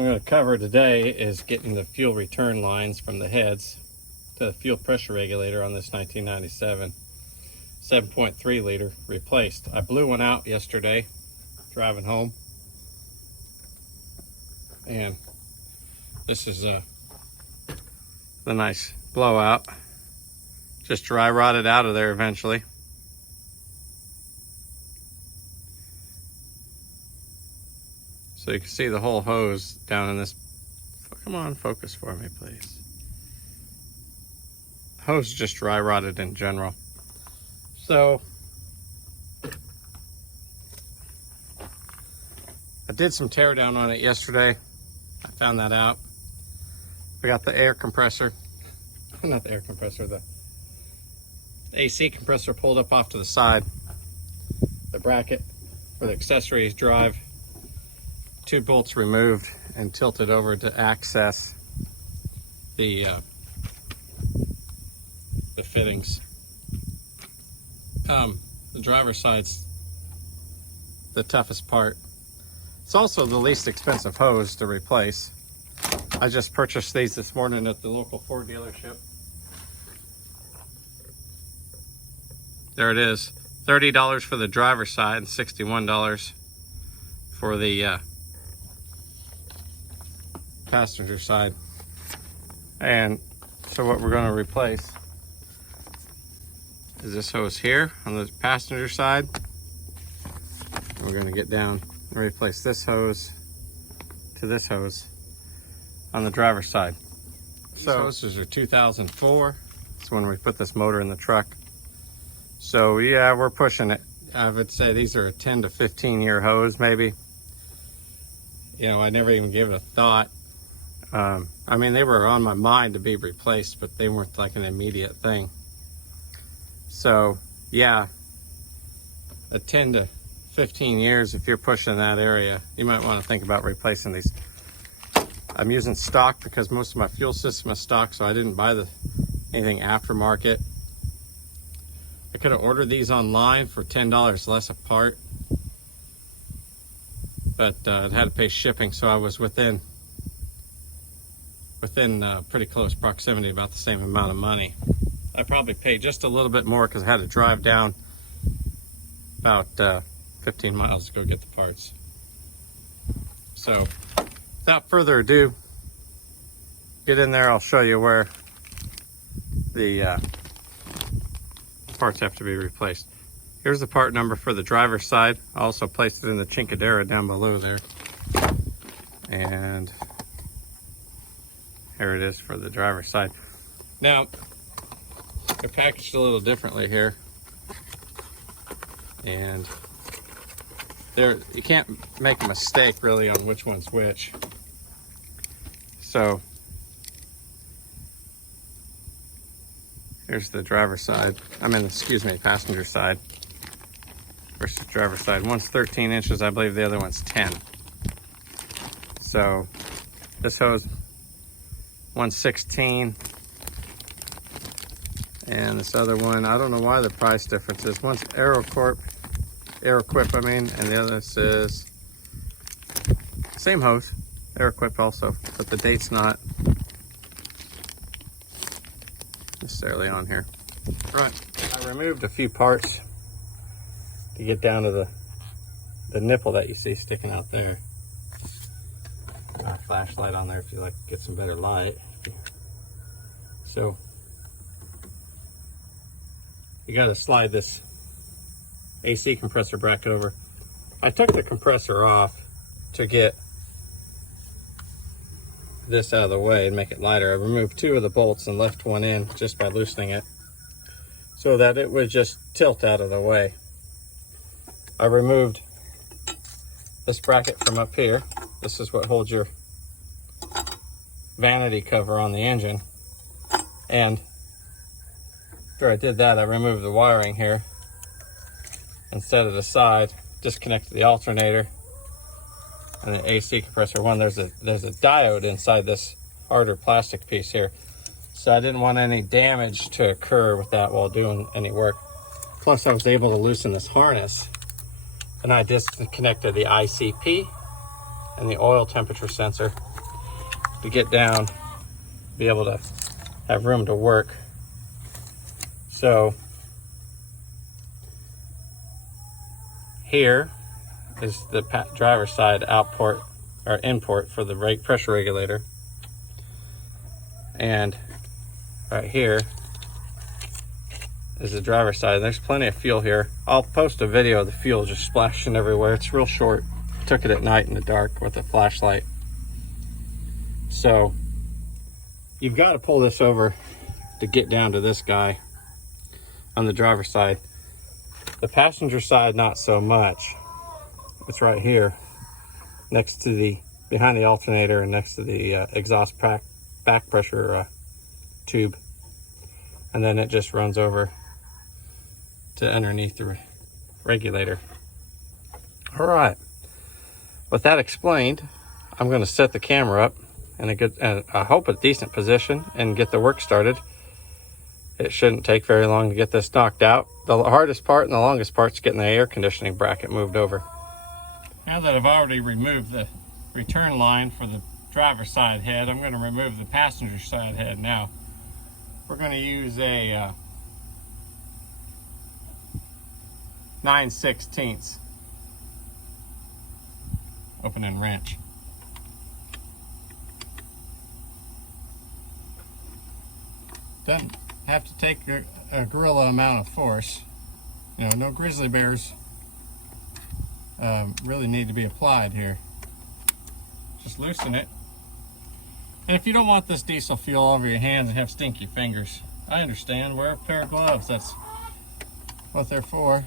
I'm going to cover today is getting the fuel return lines from the heads to the fuel pressure regulator on this 1997 7.3 liter replaced. I blew one out yesterday driving home, and this is the nice blowout. Just dry rotted out of there eventually. So you can see the whole hose down in this. Come on, focus for me, please. The hose just dry rotted in general. So I did some tear down on it yesterday. I found that out. We got the air compressor, not the air compressor, the AC compressor pulled up off to the side. The bracket for the accessories drive, 2 bolts removed and tilted over to access the fittings. The driver's side's the toughest part. It's also the least expensive hose to replace. I just purchased these this morning at the local Ford dealership. There it is, $30 for the driver's side and $61 for the passenger side. And so what we're going to replace is this hose here on the passenger side. We're going to get down and replace this hose to this hose on the driver's side. These hoses are 2004. It's when we put this motor in the truck. So yeah, we're pushing it. I would say these are a 10 to 15 year hose maybe. You know, I never even gave it a thought. I mean, they were on my mind to be replaced, but they weren't like an immediate thing. So yeah, a 10 to 15 years, if you're pushing that area, you might want to think about replacing these. I'm using stock because most of my fuel system is stock, so I didn't buy anything aftermarket. I could have ordered these online for $10 less a part, but it had to pay shipping, so I was within pretty close proximity, about the same amount of money. I probably paid just a little bit more because I had to drive down about 15 miles to go get the parts. So without further ado, get in there, I'll show you where the parts have to be replaced. Here's the part number for the driver's side. I also placed it in the chinkadera down below there. And here it is for the driver's side. Now, they're packaged a little differently here. And you can't make a mistake really on which one's which. So here's the driver's side. Excuse me, passenger side versus driver's side. One's 13 inches, I believe the other one's 10. So this hose, one's 16. And this other one, I don't know why the price difference is. One's Aeroquip, and the other is same hose, Aeroquip also, but the date's not necessarily on here. Right, I removed a few parts to get down to the nipple that you see sticking out there. Got a flashlight on there if you like to get some better light. So you got to slide this AC compressor bracket over. I took the compressor off to get this out of the way and make it lighter. I removed 2 of the bolts and left one in just by loosening it so that it would just tilt out of the way. I removed this bracket from up here. This is what holds your vanity cover on the engine. And after I did that, I removed the wiring here and set it aside, disconnected the alternator and the AC compressor one. There's a diode inside this harder plastic piece here. So I didn't want any damage to occur with that while doing any work. Plus I was able to loosen this harness, and I disconnected the ICP and the oil temperature sensor. to get down, be able to have room to work. So here is the driver's side output or input for the pressure regulator. And right here is the driver's side. There's plenty of fuel here. I'll post a video of the fuel just splashing everywhere. It's real short. Took it at night in the dark with a flashlight. So you've got to pull this over to get down to this guy on the driver's side. The passenger side, not so much. It's right here next to the, behind the alternator and next to the exhaust back pressure tube. And then it just runs over to underneath the regulator. All right, with that explained, I'm going to set the camera up in a good, I hope a decent position, and get the work started. It shouldn't take very long to get this knocked out. The hardest part and the longest part is getting the air conditioning bracket moved over. Now that I've already removed the return line for the driver's side head, I'm going to remove the passenger side head now. We're going to use a 9/16 opening wrench. Doesn't have to take a gorilla amount of force. You know, no grizzly bears really need to be applied here. Just loosen it. And if you don't want this diesel fuel all over your hands and have stinky fingers, I understand. Wear a pair of gloves. That's what they're for.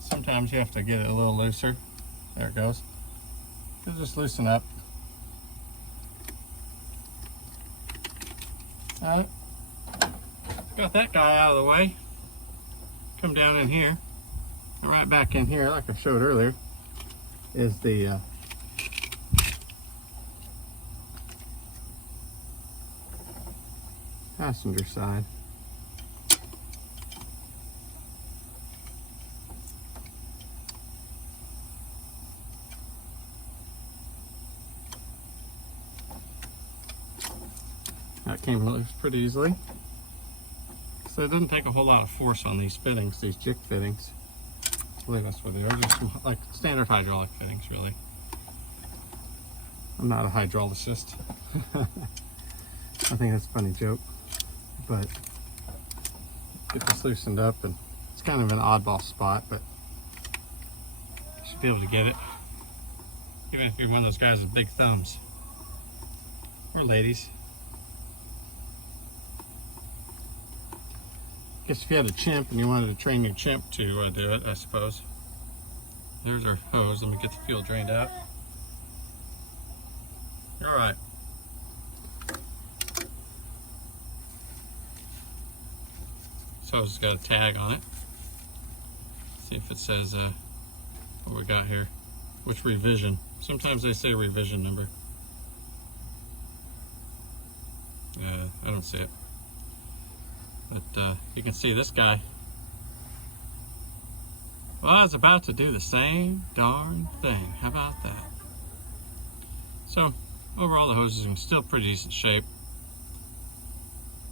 Sometimes you have to get it a little looser. There it goes. It'll just loosen up. All right. Got that guy out of the way. Come down in here. And right back in here, like I showed earlier, is the passenger side. That came loose pretty easily. So it doesn't take a whole lot of force on these fittings, these jig fittings. I believe that's what they are, just like standard hydraulic fittings, really. I'm not a hydraulicist. I think that's a funny joke, but get this loosened up, and it's kind of an oddball spot, but you should be able to get it, even if you're one of those guys with big thumbs, or ladies. Guess if you had a chimp and you wanted to train your chimp to do it, I suppose. There's our hose. Let me get the fuel drained out. All right. This hose has got a tag on it. See if it says what we got here. Which revision. Sometimes they say revision number. I don't see it. But you can see this guy. Well, I was about to do the same darn thing. How about that? So, overall the hose is in still pretty decent shape.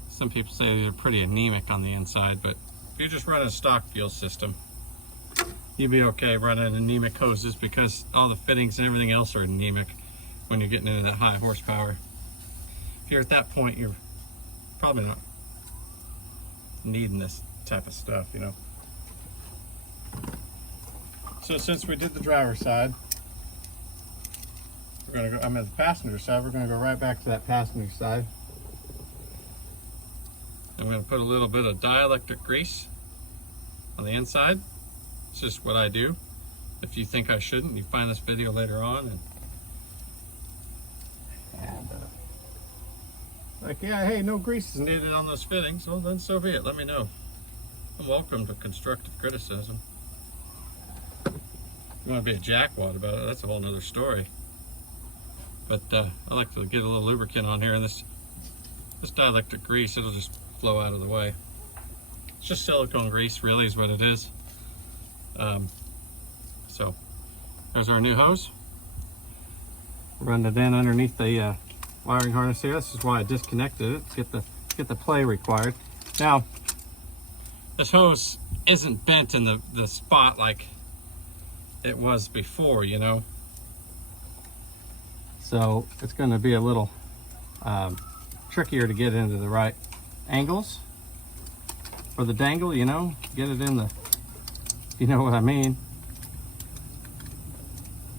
Some people say they're pretty anemic on the inside, but if you're just running a stock fuel system, you'd be okay running anemic hoses because all the fittings and everything else are anemic when you're getting into that high horsepower. If you're at that point, you're probably not needing this type of stuff, you know. So since we did the driver's side, we're gonna go, I'm at the passenger side, we're gonna go right back to that passenger side. I'm gonna put a little bit of dielectric grease on the inside. It's just what I do. If you think I shouldn't, you find this video later on and like, yeah, hey, no grease is needed on those fittings. Well, then so be it. Let me know. I'm welcome to constructive criticism. If you want to be a jackwad about it, that's a whole nother story. But I like to get a little lubricant on here, and this dielectric grease, it'll just flow out of the way. It's just silicone grease, really, is what it is. So there's our new hose. Run it in underneath the wiring harness here. This is why I disconnected it, to get the play required. Now, this hose isn't bent in the spot like it was before, you know. So it's going to be a little trickier to get into the right angles for the dangle, you know. Get it in the, you know what I mean.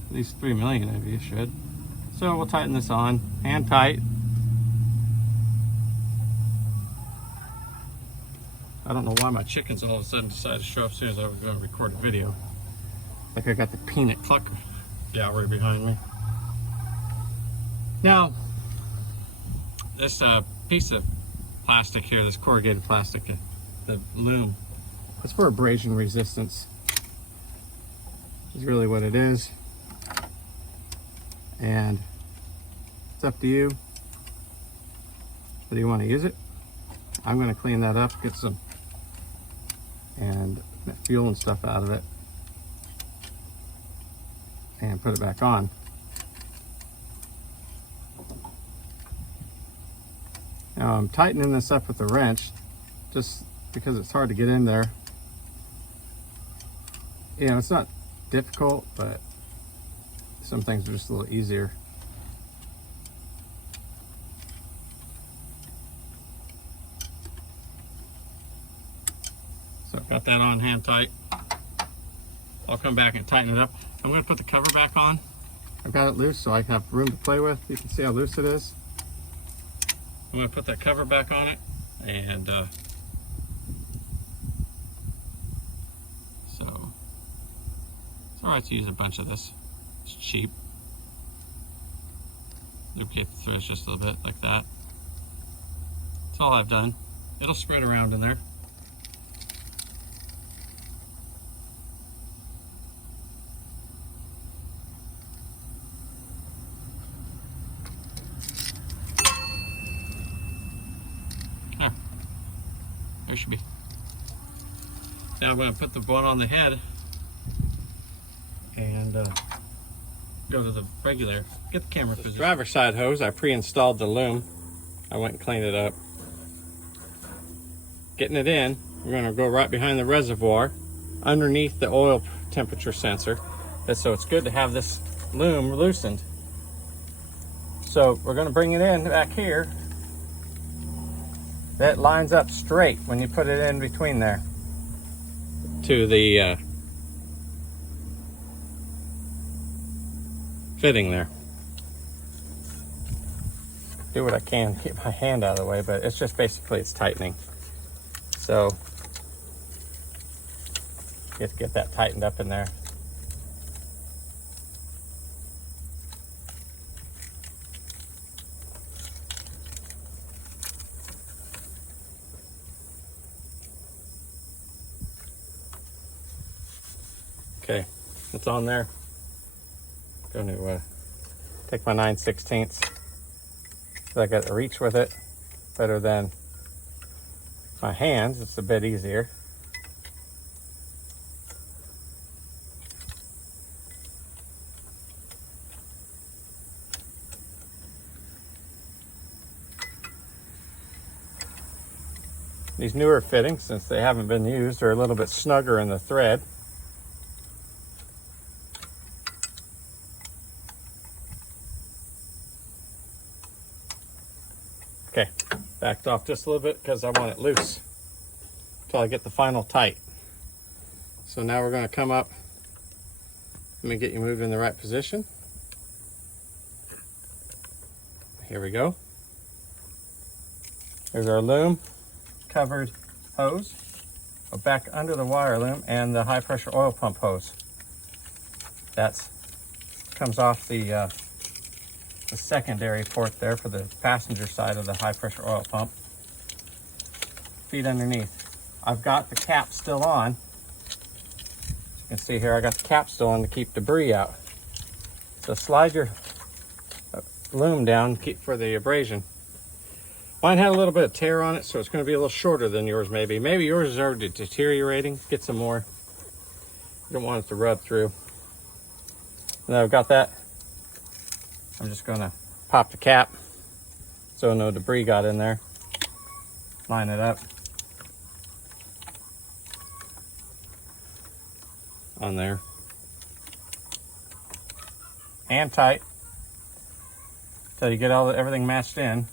At least 3 million of you should. So we'll tighten this on, hand tight. I don't know why my chickens all of a sudden decided to show up as soon as I was going to record a video. Like I got the peanut clucker gallery behind me. Now, this piece of plastic here, this corrugated plastic, the loom, it's for abrasion resistance. Is really what it is. And it's up to you. Whether you want to use it. I'm going to clean that up, get some fuel and stuff out of it, and put it back on. Now I'm tightening this up with a wrench just because it's hard to get in there. You know, it's not difficult, but some things are just a little easier. So I've got that on hand tight. I'll come back and tighten it up. I'm going to put the cover back on. I've got it loose so I have room to play with. You can see how loose it is. I'm going to put that cover back on it, and so it's alright to use a bunch of this. It's cheap. Lubricate the threads just a little bit like that. That's all I've done. It'll spread around in there. There should be. Now I'm going to put the one on the head and go to the regular. Get the camera position. Driver side hose, I pre-installed the loom. I went and cleaned it up. Getting it in, we're going to go right behind the reservoir, underneath the oil temperature sensor. And so it's good to have this loom loosened. So we're going to bring it in back here. That lines up straight when you put it in between there to the fitting there. Do what I can, keep my hand out of the way, but it's just basically it's tightening. So you have to get that tightened up in there. Okay, it's on there. Going to take my 9/16. So I got to reach with it better than my hands. It's a bit easier. These newer fittings, since they haven't been used, are a little bit snugger in the thread. Okay, backed off just a little bit because I want it loose until I get the final tight. So now we're going to come up. Let me get you moved in the right position. Here we go. There's our loom covered hose. Go back under the wire loom and the high pressure oil pump hose. That comes off the secondary port there for the passenger side of the high pressure oil pump. Feed underneath. I've got the cap still on. As you can see here, I got the cap still on to keep debris out. So slide your loom down for the abrasion. Mine had a little bit of tear on it, so it's going to be a little shorter than yours maybe. Maybe yours is already deteriorating. Get some more. You don't want it to rub through. And I've got that I'm just gonna pop the cap so no debris got in there. Line it up on there. And tight till you get everything matched in.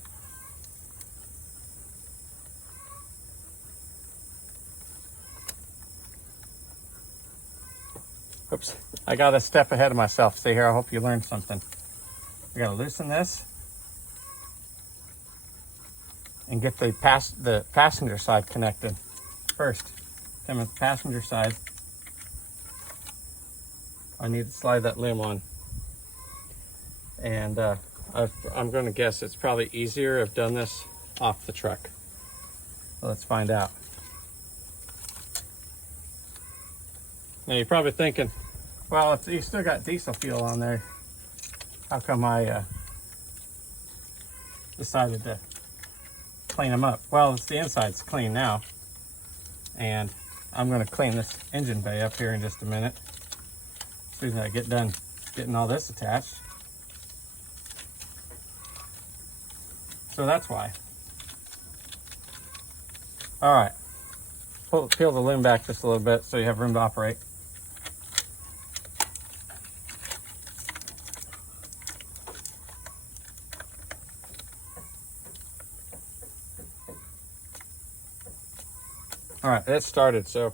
Oops, I got a step ahead of myself. See here, I hope you learned something. I gotta loosen this and get the passenger side connected first. Come with the passenger side. I need to slide that limb on. And I'm gonna guess it's probably easier if I've done this off the truck. So let's find out. Now you're probably thinking, well, if you still got diesel fuel on there, how come I decided to clean them up? Well, the inside's clean now. And I'm gonna clean this engine bay up here in just a minute. As soon as I get done getting all this attached. So that's why. All right, peel the limb back just a little bit so you have room to operate. All right, it started, so.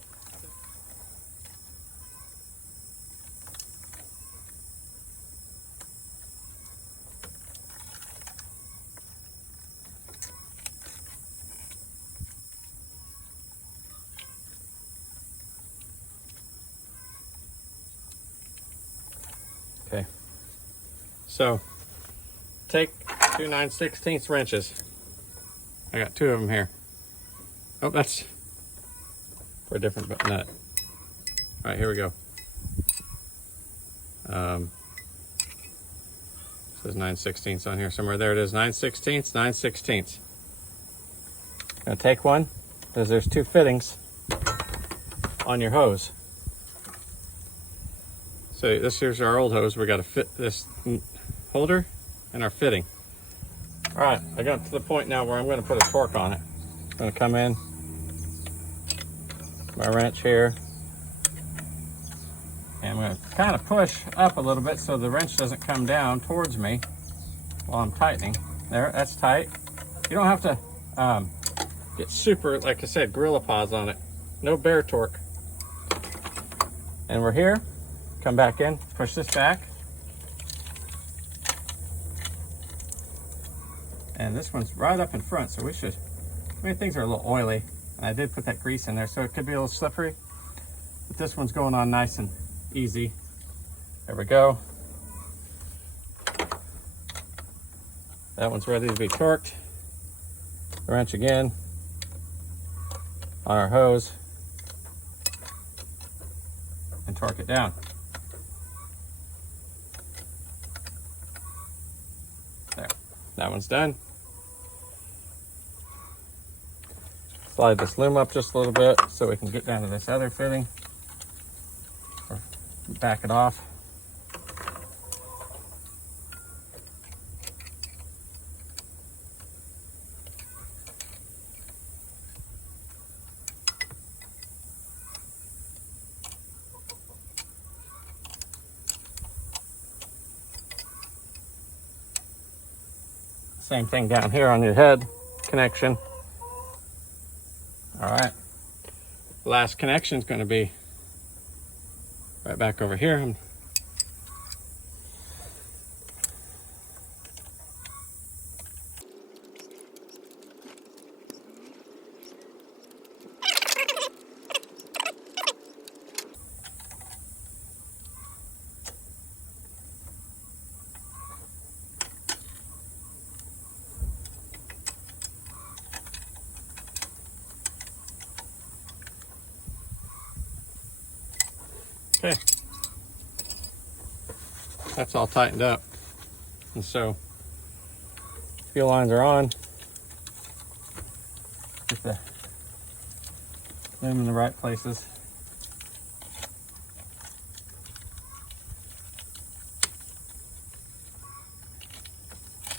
Okay, so take 2 9/16 wrenches. I got 2 of them here. Oh, that's for a different nut. All right, here we go. Says 9/16 on here somewhere. There it is, 9/16, 9/16. Gonna take one, because there's 2 fittings on your hose. So this here's our old hose. We got to fit this holder and our fitting. All right, I got to the point now where I'm going to put a torque on it. I'm going to come in, my wrench here, and I'm going to kind of push up a little bit so the wrench doesn't come down towards me while I'm tightening. There, that's tight. You don't have to get super, like I said, gorilla paws on it. No bear torque. And we're here. Come back in, push this back. And this one's right up in front, so we should, I mean, things are a little oily. And I did put that grease in there, so it could be a little slippery. But this one's going on nice and easy. There we go. That one's ready to be torqued. The wrench again on our hose and torque it down. There, that one's done. Slide this loom up just a little bit so we can get down to this other fitting, or back it off. Same thing down here on your head connection. All right, the last connection is going to be right back over here. Okay, that's all tightened up, and so fuel lines are on. Get the loom in the right places.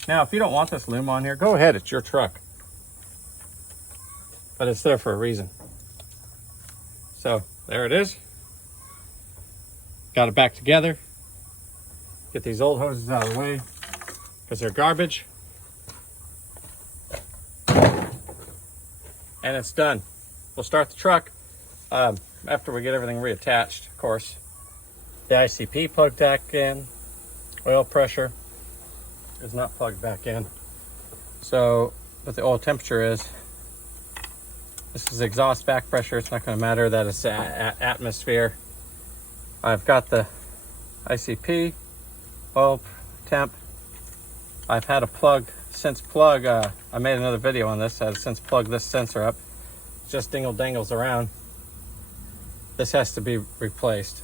Now, if you don't want this loom on here, go ahead, it's your truck. But it's there for a reason. So, there it is. Got it back together. Get these old hoses out of the way because they're garbage. And it's done. We'll start the truck after we get everything reattached, of course. The ICP plugged back in. Oil pressure is not plugged back in. So what the oil temperature is, this is exhaust back pressure. It's not going to matter that it's atmosphere. I've got the ICP, oil temp. I've had a plug, since plug, I made another video on this. I've since plugged this sensor up. It just dingle dangles around. This has to be replaced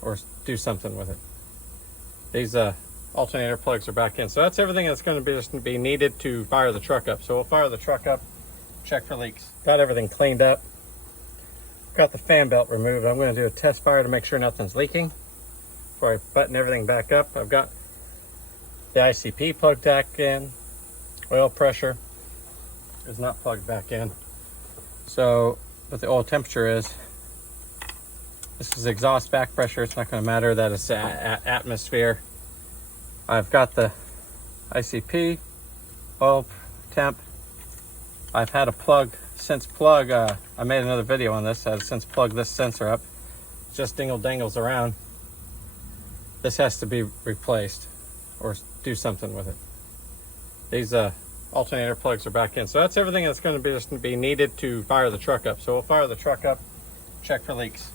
or do something with it. These alternator plugs are back in. So that's everything that's going to be needed to fire the truck up. So we'll fire the truck up, check for leaks. Got everything cleaned up. Got the fan belt removed. I'm going to do a test fire to make sure nothing's leaking before I button everything back up. I've got the ICP plugged back in. Oil pressure is not plugged back in. So what the oil temperature is, this is exhaust back pressure. It's not going to matter that it's atmosphere. I've got the ICP, oil temp. I've had a plug, since plug, I made another video on this. I've since plugged this sensor up. It just dingle dangles around. This has to be replaced or do something with it. These alternator plugs are back in. So that's everything that's going to be needed to fire the truck up. So we'll fire the truck up, check for leaks.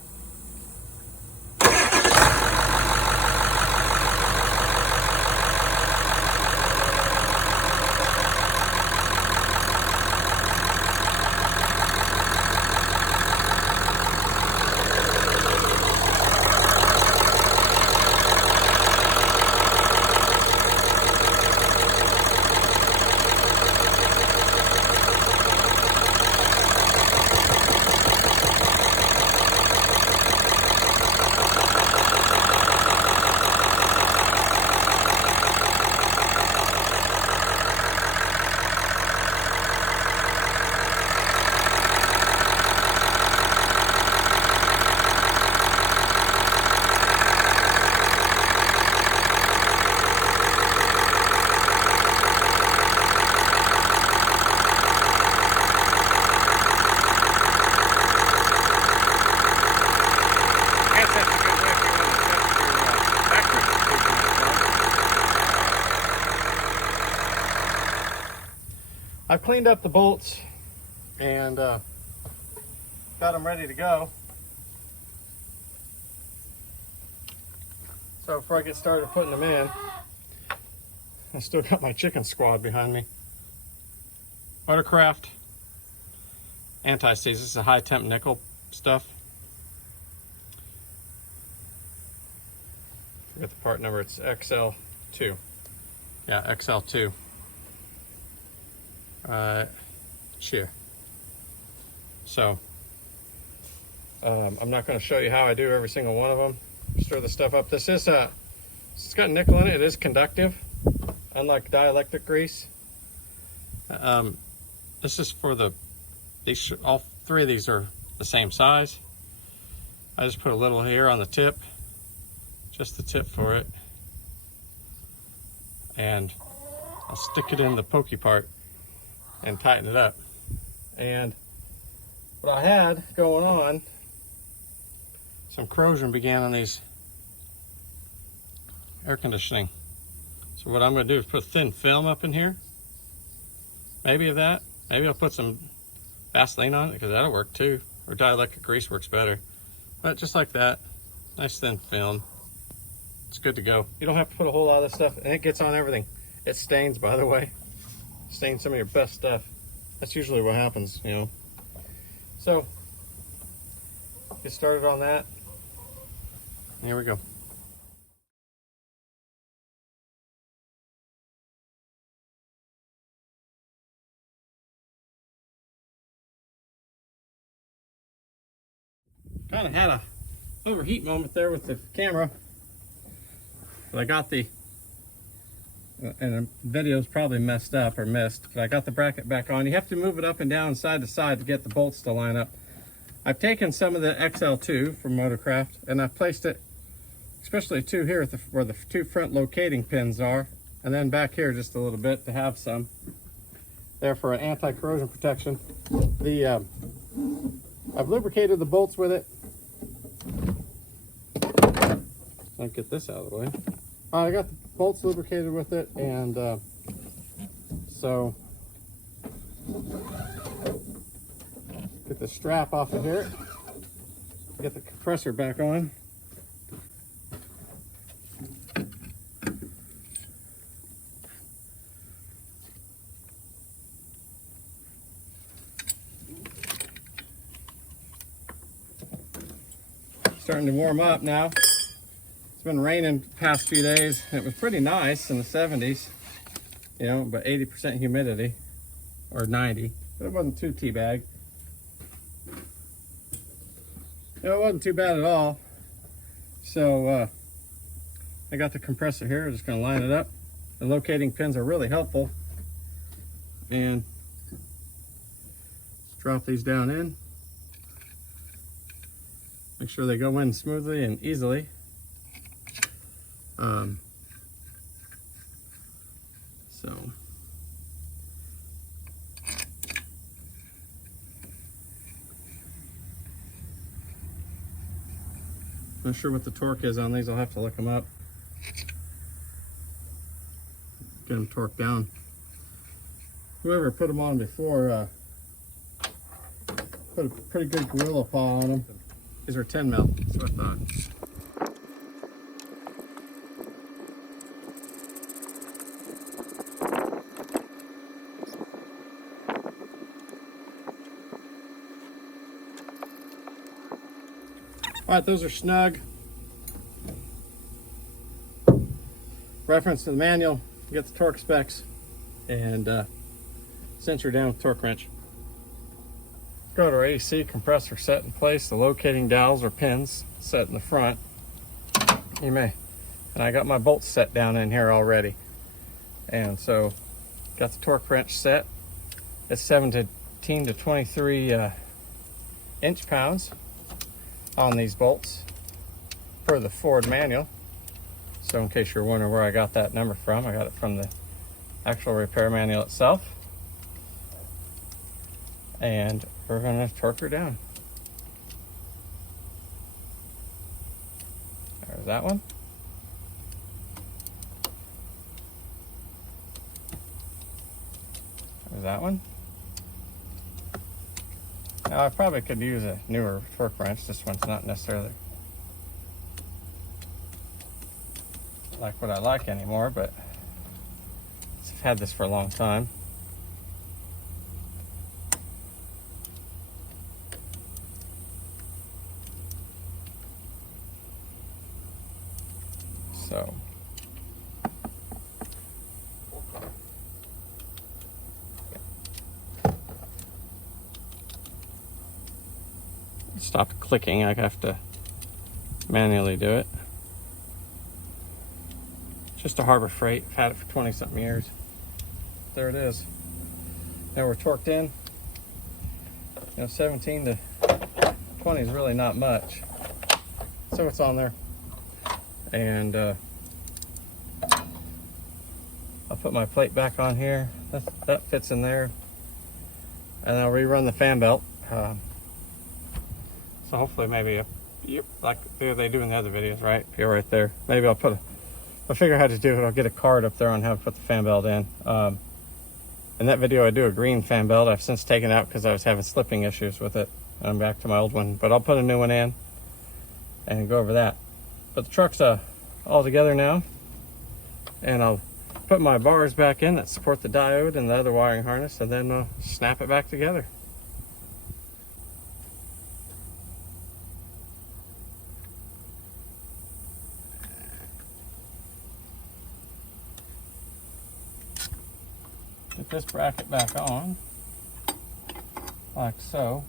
I've cleaned up the bolts and got them ready to go. So before I get started putting them in, I still got my chicken squad behind me. MOTORCRAFT anti-seize. This is a high temp nickel stuff. Forget the part number. It's XL2. Yeah, XL2. Shear. So I'm not going to show you how I do every single one of them. Stir the stuff up. This is it's got nickel in it. It is conductive, unlike dielectric grease. This is for the all three of these are the same size. I just put a little here on the tip, just the tip for it, and I'll stick it in the pokey part and tighten it up. And what I had going on, some corrosion began on these air conditioning. So what I'm going to do is put thin film up in here, maybe of that. Maybe I'll put some Vaseline on it because that'll work too, or dielectric grease works better. But just like that, nice thin film, it's good to go. You don't have to put a whole lot of this stuff, and it gets on everything. It stains, by the way. Stain some of your best stuff. That's usually what happens, you know. So get started on that. Here we go. Kind of had a overheat moment there with the camera, but I got the and the video's probably messed up or missed, but I got the bracket back on. You have to move it up and down side to side to get the bolts to line up. I've taken some of the XL2 from MOTORCRAFT and I've placed it, especially two here at where the two front locating pins are, and then back here just a little bit to have some there for an anti-corrosion protection. I've lubricated the bolts with it. I'll get this out of the way. I got the bolts lubricated with it, and so get the strap off of here, get the compressor back on. Starting to warm up now. It's been raining the past few days. It was pretty nice in the 70s, you know, but 80% humidity, or 90, but it wasn't too teabag. You know, it wasn't too bad at all. So I got the compressor here. I'm just going to line it up. The locating pins are really helpful, and just drop these down in. Make sure they go in smoothly and easily. So not sure what the torque is on these. I'll have to look them up. Get them torqued down. Whoever put them on before put a pretty good Gorilla Paw on them. These are 10 mil, that's what I thought. All right, those are snug. Reference to the manual, get the torque specs, and cinch her down with a torque wrench. Got our AC compressor set in place. The locating dowels or pins set in the front. And I got my bolts set down in here already. And so, got the torque wrench set. It's 17 to 23 inch-pounds on these bolts per the Ford manual. So in case you're wondering where I got that number from, I got it from the actual repair manual itself. And we're going to torque her down. There's that one. There's that one. Now I probably could use a newer torque wrench. This one's not necessarily like what I like anymore, but I've had this for a long time. So stop clicking. I have to manually do it. Just a Harbor Freight. I've had it for 20-something years. There it is. Now we're torqued in. You know, 17 to 20 is really not much. So it's on there. And I'll put my plate back on here. That fits in there. And I'll rerun the fan belt. So hopefully maybe, like they do in the other videos, right? You're right there. Maybe I'll figure out how to do it. I'll get a card up there on how to put the fan belt in. In that video I do a green fan belt. I've since taken it out because I was having slipping issues with it. I'm back to my old one, but I'll put a new one in and go over that. But the truck's all together now, and I'll put my bars back in that support the diode and the other wiring harness, and then snap it back together. Get this bracket back on, like so.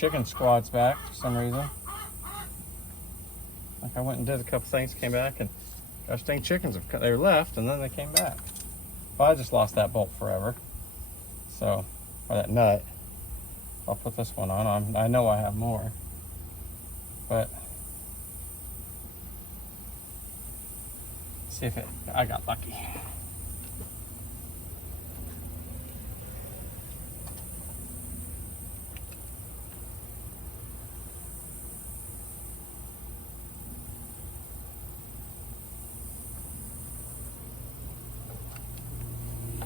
chicken squads back for some reason. Like I went and did a couple things, came back, and gosh dang, chickens have they left and then they came back. Well, I just lost that bolt forever. So, or that nut. I'll put this one on. I know I have more, but see if I got lucky.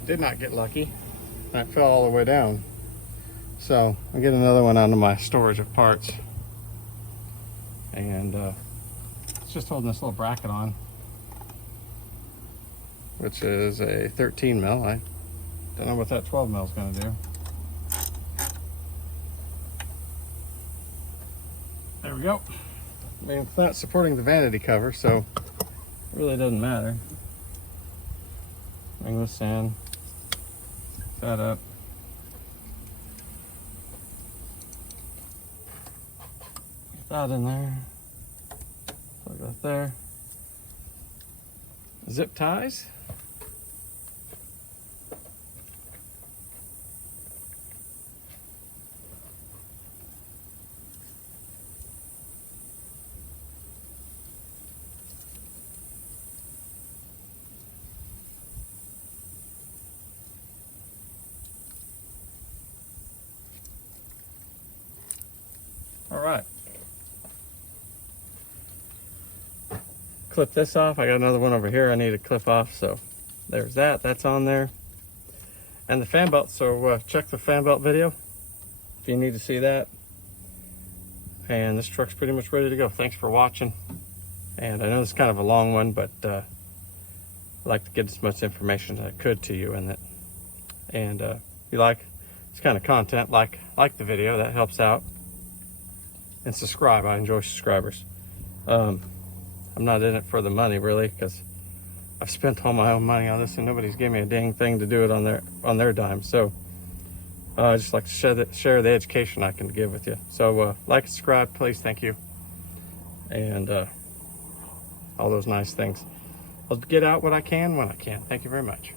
Did not get lucky. I fell all the way down. So I'll get another one out of my storage of parts. And it's just holding this little bracket on, which is a 13 mil. I don't know what that 12 mil is going to do. There we go. I mean, it's not supporting the vanity cover, so it really doesn't matter. Bring this in. That up. Get that in there. Plug that there. Zip ties. All right. Clip this off. I got another one over here I need to clip off, so there's that. That's on there. And the fan belt, so check the fan belt video if you need to see that. And this truck's pretty much ready to go. Thanks for watching. And I know this is kind of a long one, but I like to get as much information as I could to you in it. And if you like this kind of content, like the video, that helps out. And subscribe. I enjoy subscribers. I'm not in it for the money really, because I've spent all my own money on this and nobody's giving me a dang thing to do it on their dime. So I just like to share the education I can give with you. So like, subscribe, please, thank you, and all those nice things. I'll get out what I can when I can. Thank you very much.